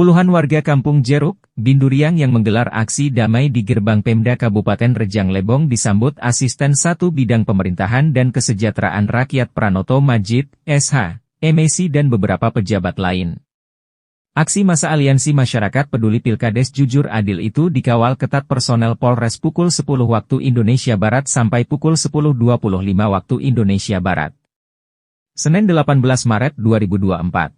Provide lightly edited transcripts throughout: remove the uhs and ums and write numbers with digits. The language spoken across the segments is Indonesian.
Puluhan warga Kampung Jeruk, Binduriang yang menggelar aksi damai di gerbang Pemda Kabupaten Rejang Lebong disambut Asisten 1 Bidang Pemerintahan dan Kesejahteraan Rakyat Pranoto Majid, SH, MEC dan beberapa pejabat lain. Aksi massa Aliansi Masyarakat Peduli Pilkades Jujur Adil itu dikawal ketat personel Polres pukul 10 waktu Indonesia Barat sampai pukul 10.25 waktu Indonesia Barat. Senin 18 Maret 2024.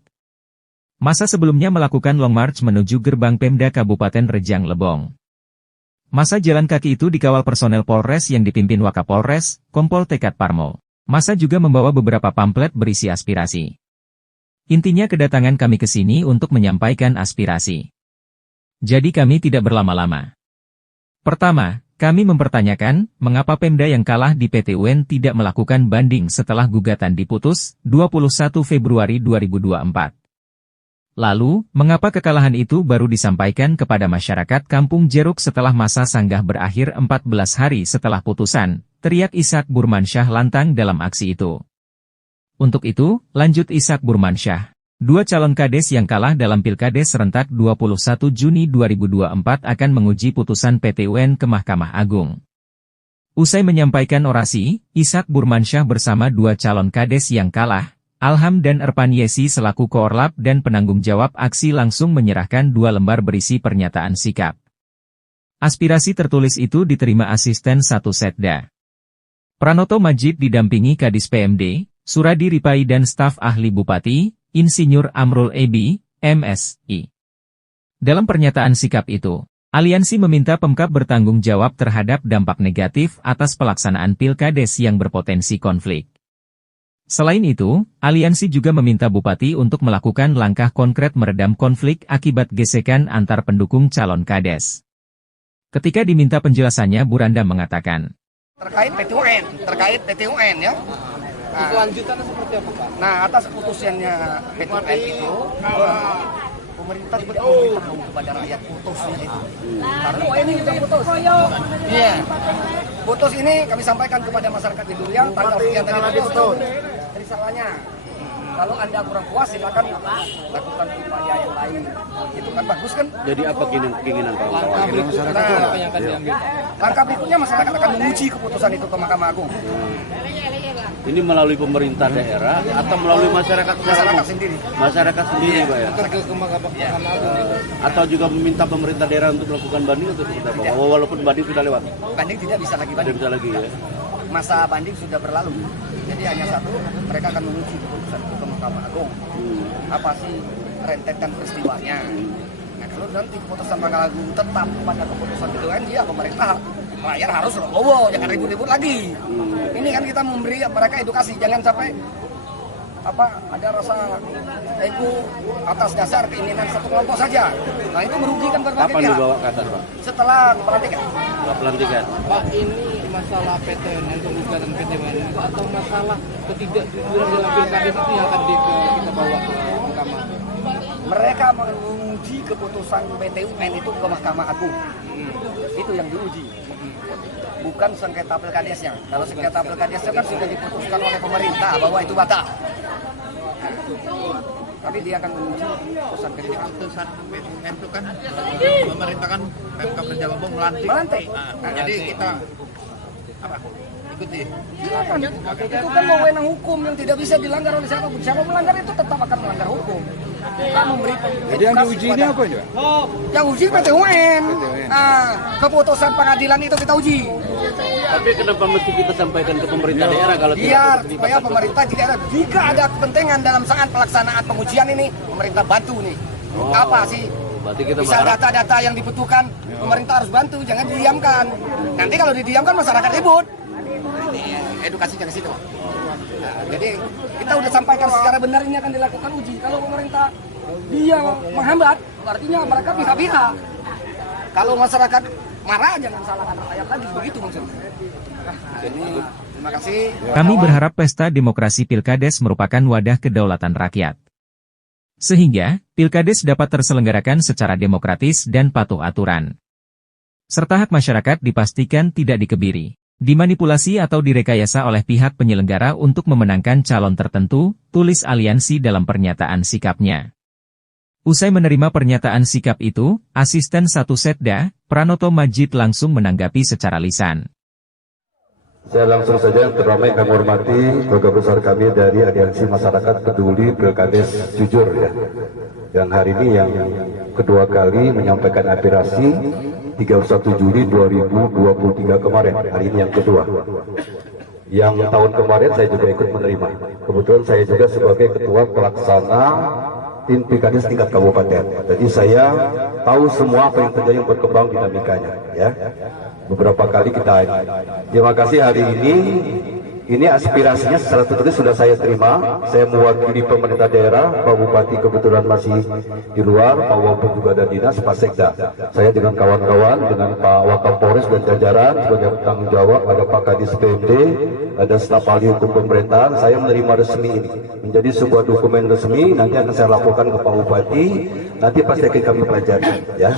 Massa sebelumnya melakukan long march menuju gerbang Pemda Kabupaten Rejang Lebong. Massa jalan kaki itu dikawal personel Polres yang dipimpin Wakapolres, Kompol Tekad Parmo. Massa juga membawa beberapa pamflet berisi aspirasi. Intinya kedatangan kami ke sini untuk menyampaikan aspirasi. Jadi kami tidak berlama-lama. Pertama, kami mempertanyakan, mengapa Pemda yang kalah di PT UN tidak melakukan banding setelah gugatan diputus, 21 Februari 2024. Lalu, mengapa kekalahan itu baru disampaikan kepada masyarakat Kampung Jeruk setelah masa sanggah berakhir 14 hari setelah putusan, teriak Ishak Burmansyah lantang dalam aksi itu. Untuk itu, lanjut Ishak Burmansyah, 2 calon kades yang kalah dalam Pilkades serentak 21 Juni 2024 akan menguji putusan PT UN ke Mahkamah Agung. Usai menyampaikan orasi, Ishak Burmansyah bersama 2 calon kades yang kalah, Alham dan Erpan Yesi selaku koorlap dan penanggung jawab aksi langsung menyerahkan 2 lembar berisi pernyataan sikap. Aspirasi tertulis itu diterima Asisten 1 Setda Pranoto Majid didampingi Kadis PMD, Suradi Ripai dan staf ahli Bupati, Insinyur Amrul Ebi, MSI. Dalam pernyataan sikap itu, Aliansi meminta Pemkab bertanggung jawab terhadap dampak negatif atas pelaksanaan Pilkades yang berpotensi konflik. Selain itu, Aliansi juga meminta Bupati untuk melakukan langkah konkret meredam konflik akibat gesekan antar pendukung calon kades. Ketika diminta penjelasannya, Buranda mengatakan, terkait PT UN ya. Nah, kelanjutannya seperti apa, Pak? Nah, atas putusannya PT UN itu, pemerintah beritahu kepada rakyat putusnya itu. Karena ini sudah putus. Iya. Putus ini kami sampaikan kepada masyarakat Binduriang tanggal sekian tadi putus. Salahnya. Kalau Anda kurang puas, silakan lakukan upaya yang lain. Itu kan bagus kan? Jadi apa keinginan Pak? Langkah berikutnya masyarakat akan menguji keputusan itu ke Mahkamah Agung. Ini melalui pemerintah daerah atau melalui masyarakat sendiri? Masyarakat sendiri, Pak ya? Atau juga meminta pemerintah daerah untuk melakukan banding atau seperti apa? Walaupun banding sudah lewat? Banding tidak bisa lagi banding. Tidak bisa lagi ya? Masa banding sudah berlalu. Jadi hanya satu, mereka akan menguji keputusan itu ke Mahkamah Agung. Apa sih rentetan peristiwanya? Nah, kalau nanti keputusan Mahkamah Agung tetap pada keputusan itu kan dia pemerintah rakyat harus logowo, jangan ribut-ribut lagi. Ini kan kita memberi mereka edukasi, jangan sampai ada rasa ego atas dasar keinginan satu kelompok saja. Nah, itu merugikan berbagai pihak. Kapan dibawa ke atas, Pak? Setelah pelantikan. Pelantikan. Pak, ini masalah PTN atau gugatan PTN atau masalah ketidakjujuran dalam pilkades itu yang akan kita bawa ke Mahkamah? Mereka menguji keputusan PT UN itu ke Mahkamah Agung. Itu yang diuji. Bukan sengketa pilkadesnya. Kalau sengketa pilkadesnya kan sudah diputuskan oleh pemerintah bahwa itu batal. Tapi dia akan menguji putusan kedua. Putusan PTN itu kan pemerintah kan Pemkab Rejang Lebong melantik. Jadi kita ikuti. Silakan. Itu kan wewenang hukum yang tidak bisa dilanggar oleh siapapun. Siapa melanggar itu tetap akan melanggar hukum. Kita memberi. Jadi yang diuji ini apa ya? Yang uji PT UN. Keputusan pengadilan itu kita uji. Tapi kenapa mesti kita sampaikan ke pemerintah daerah kalau biar supaya pemerintah tidak ada, jika ada kepentingan dalam saat pelaksanaan pengujian ini, pemerintah bantu nih. Apa sih? Bisa data-data yang dibutuhkan, pemerintah harus bantu, jangan didiamkan. Nanti kalau didiamkan masyarakat ribut. Ini edukasinya ke situ. Nah, jadi kita udah sampaikan secara benar ini akan dilakukan uji. Kalau pemerintah dia menghambat, artinya mereka pihak-pihak. Kalau masyarakat marah, jangan salahkan rakyat lagi, begitu maksudnya. Jadi, terima kasih. Kami berharap pesta demokrasi Pilkades merupakan wadah kedaulatan rakyat. Sehingga, Pilkades dapat terselenggarakan secara demokratis dan patuh aturan. Serta hak masyarakat dipastikan tidak dikebiri, dimanipulasi atau direkayasa oleh pihak penyelenggara untuk memenangkan calon tertentu, tulis Aliansi dalam pernyataan sikapnya. Usai menerima pernyataan sikap itu, Asisten 1 Setda, Pranoto Majid langsung menanggapi secara lisan. Saya langsung saja terutama kami hormati keluarga besar kami dari Aliansi Masyarakat Peduli Pilkades Jujur ya. Yang hari ini yang kedua kali menyampaikan aspirasi 31 Juli 2023 kemarin. Hari ini yang kedua. Yang tahun kemarin saya juga ikut menerima. Kebetulan saya juga sebagai ketua pelaksana tim Pilkades tingkat kabupaten. Jadi saya tahu semua apa yang terjadi, yang berkembang dinamikanya ya. Beberapa kali kita terima kasih hari ini aspirasinya secara tertulis sudah saya terima. Saya mewakili pemerintah daerah, Pak Bupati kebetulan masih di luar, Pak Wapun juga ada dinas, Pak Sekda. Saya dengan kawan-kawan, dengan Pak Wakapolres dan jajaran sebagai tanggung jawab, ada Pak Kadis PMD, ada staf ahli hukum pemerintahan. Saya menerima resmi ini menjadi sebuah dokumen resmi. Nanti akan saya laporkan ke Pak Bupati. Nanti pasti akan kami pelajari ya.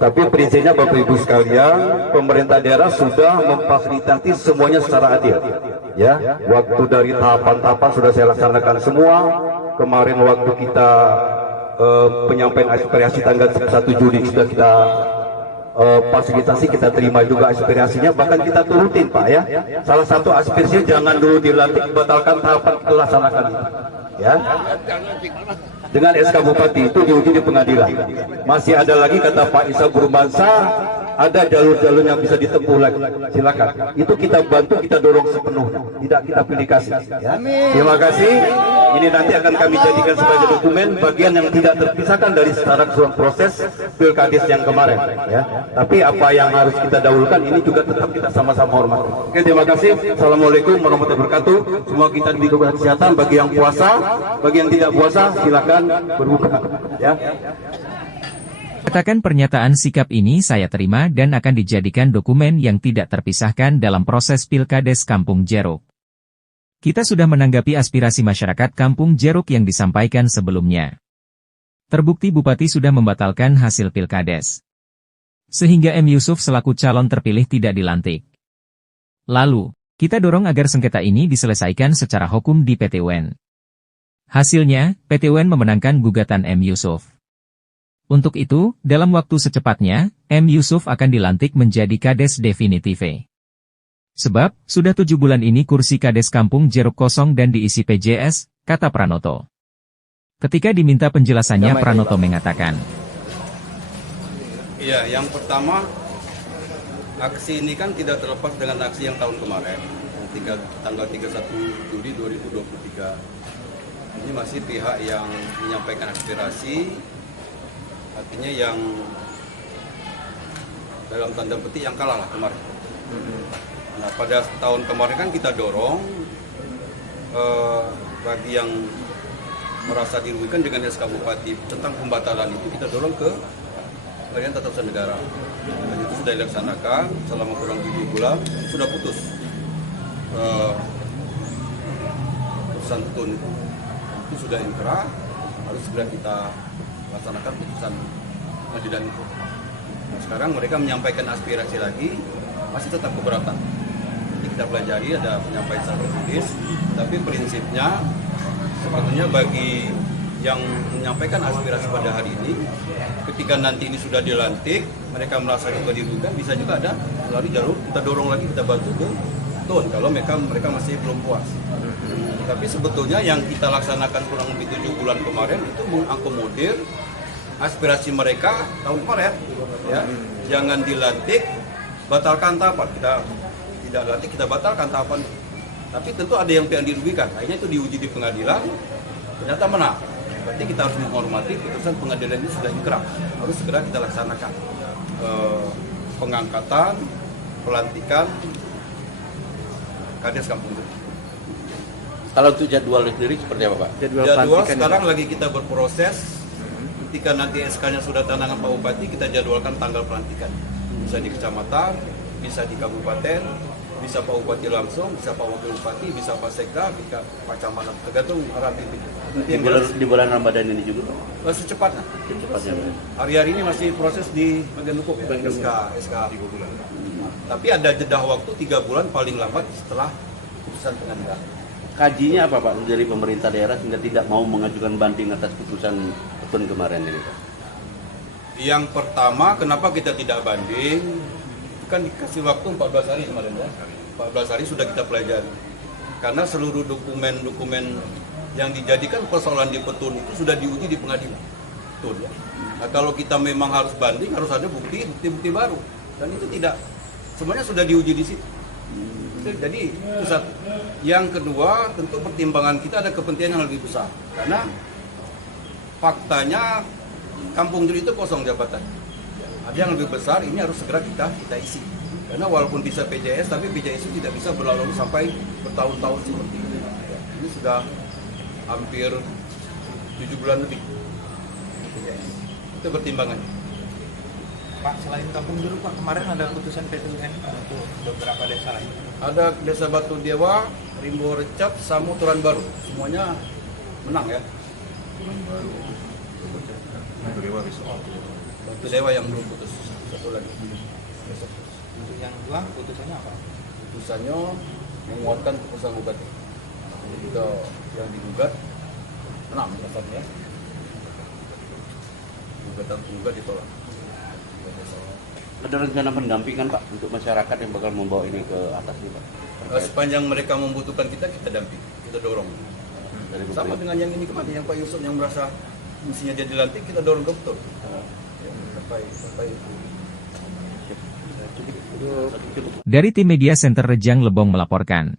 Tapi prinsipnya Bapak Ibu sekalian, pemerintah daerah sudah memfasilitasi semuanya secara adil. Ya, waktu dari tahapan-tahapan sudah saya laksanakan semua. Kemarin waktu kita penyampaian aspirasi tanggal 1 Juli sudah kita fasilitasi, kita terima juga aspirasinya, bahkan kita turutin Pak ya. Salah satu aspirasinya jangan dulu dilantik, batalkan tahapan, itu laksanakan itu. Ya. Dengan SK Bupati itu diuji di pengadilan. Masih ada lagi kata Pak Isa Burmansa, ada jalur-jalur yang bisa ditempuh lagi. Silakan. Itu kita bantu, kita dorong sepenuhnya. Tidak kita pilih kasih. Ya. Terima kasih. Ini nanti akan kami jadikan sebagai dokumen bagian yang tidak terpisahkan dari secara keseluruhan proses Pilkades yang kemarin. Ya. Tapi apa yang harus kita dahulukan ini juga tetap kita sama-sama hormati. Oke, terima kasih. Assalamualaikum warahmatullahi wabarakatuh. Semua kita diberi kesehatan. Bagi yang puasa, bagi yang tidak puasa, silakan berbuka. Ya. Katakan pernyataan sikap ini saya terima dan akan dijadikan dokumen yang tidak terpisahkan dalam proses Pilkades Kampung Jeruk. Kita sudah menanggapi aspirasi masyarakat Kampung Jeruk yang disampaikan sebelumnya. Terbukti Bupati sudah membatalkan hasil Pilkades. Sehingga M. Yusuf selaku calon terpilih tidak dilantik. Lalu, kita dorong agar sengketa ini diselesaikan secara hukum di PT UN. Hasilnya, PT UN memenangkan gugatan M. Yusuf. Untuk itu, dalam waktu secepatnya, M. Yusuf akan dilantik menjadi Kades definitif. Sebab, sudah 7 bulan ini kursi Kades Kampung Jeruk kosong dan diisi PJS, kata Pranoto. Ketika diminta penjelasannya, Pranoto mengatakan. Iya, yang pertama, aksi ini kan tidak terlepas dengan aksi yang tahun kemarin, tanggal 31 Juli 2023. Ini masih pihak yang menyampaikan aspirasi, artinya yang dalam tanda petik yang kalah lah kemarin. Nah, pada tahun kemarin kan kita dorong bagi yang merasa dirugikan dengan SK Bupati tentang pembatalan itu, kita dorong ke Badan Tata Usaha Negara. Dan itu sudah dilaksanakan selama kurang 7 bulan, sudah putus putusan tun itu sudah inkrah, harus segera kita laksanakan putusan pengadilan itu. Sekarang mereka menyampaikan aspirasi lagi, masih tetap keberatan. Jadi kita pelajari, ada penyampaian secara tertulis, tapi prinsipnya sebetulnya bagi yang menyampaikan aspirasi pada hari ini, ketika nanti ini sudah dilantik, mereka merasa juga dirugikan, bisa juga ada melalui jalur, kita dorong lagi, kita bantu ke TUN kalau mereka masih belum puas. Tapi sebetulnya yang kita laksanakan kurang lebih 7 bulan kemarin itu mengakomodir aspirasi mereka tahun kemarin. Ya, jangan dilantik, batalkan tahapan. Kita tidak lantik, kita batalkan tahapan. Tapi tentu ada yang dirugikan. Akhirnya itu diuji di pengadilan, ternyata menang. Berarti kita harus menghormati putusan pengadilan ini sudah inkrah. Harus segera kita laksanakan pengangkatan, pelantikan Kades Kampung Jeruk. Kalau untuk jadwal sendiri seperti apa Pak? Jadwal sekarang lagi kita berproses. Ketika nanti SK-nya sudah tantangan Pak Bupati, kita jadwalkan tanggal pelantikan. Bisa di kecamatan, bisa di kabupaten, bisa Pak Bupati langsung, bisa Pak Wakil Bupati, bisa Pak Sekda, bisa Pak Camat, tergantung arah titik. Di bulan Ramadan ini juga Pak? Secepatnya. Secepatnya. Hari-hari ini masih proses di bagian hukum ya, SK 3 bulan. Tapi ada jeda waktu 3 bulan paling lambat setelah putusan pengadilan. Kajinya apa Pak dari pemerintah daerah sehingga tidak mau mengajukan banding atas putusan petun kemarin ini, Pak? Yang pertama, kenapa kita tidak banding? Kan dikasih waktu 14 hari kemarin ya. 14 hari sudah kita pelajari. Karena seluruh dokumen-dokumen yang dijadikan persoalan di petun itu sudah diuji di pengadilan. Betul ya. Nah, kalau kita memang harus banding, harus ada bukti baru. Dan itu tidak, semuanya sudah diuji di situ. Jadi itu satu. Yang kedua, tentu pertimbangan kita ada kepentingan yang lebih besar. Karena faktanya Kampung Juri itu kosong jabatan. Ada yang lebih besar, ini harus segera kita isi. Karena walaupun bisa PJS, tapi PJS itu tidak bisa berlalu sampai bertahun-tahun seperti ini. Ini sudah hampir 7 bulan lebih. Itu pertimbangannya. Pak, selain Kampung Juru, Pak, kemarin ada putusan PT UN untuk beberapa desa lain. Ada Desa Batu Dewa, Rimbo Recap, Samu, Turan Baru. Semuanya menang ya. Batu Dewa yang belum putus. Satu lagi. Untuk yang dua, putusannya apa? Putusannya menguatkan putusan gugat. Itu yang digugat menang rasanya. Gugatan penggugat ditolak. Ada rencana pendampingan, Pak, untuk masyarakat yang bakal membawa ini ke atas nih, Pak? Sepanjang mereka membutuhkan kita damping, kita dorong. Sama dengan yang ini kemarin, yang Pak Yusuf yang merasa mestinya dia dilantik, kita dorong ke betul. Sampai Dari tim Media Center Rejang Lebong melaporkan.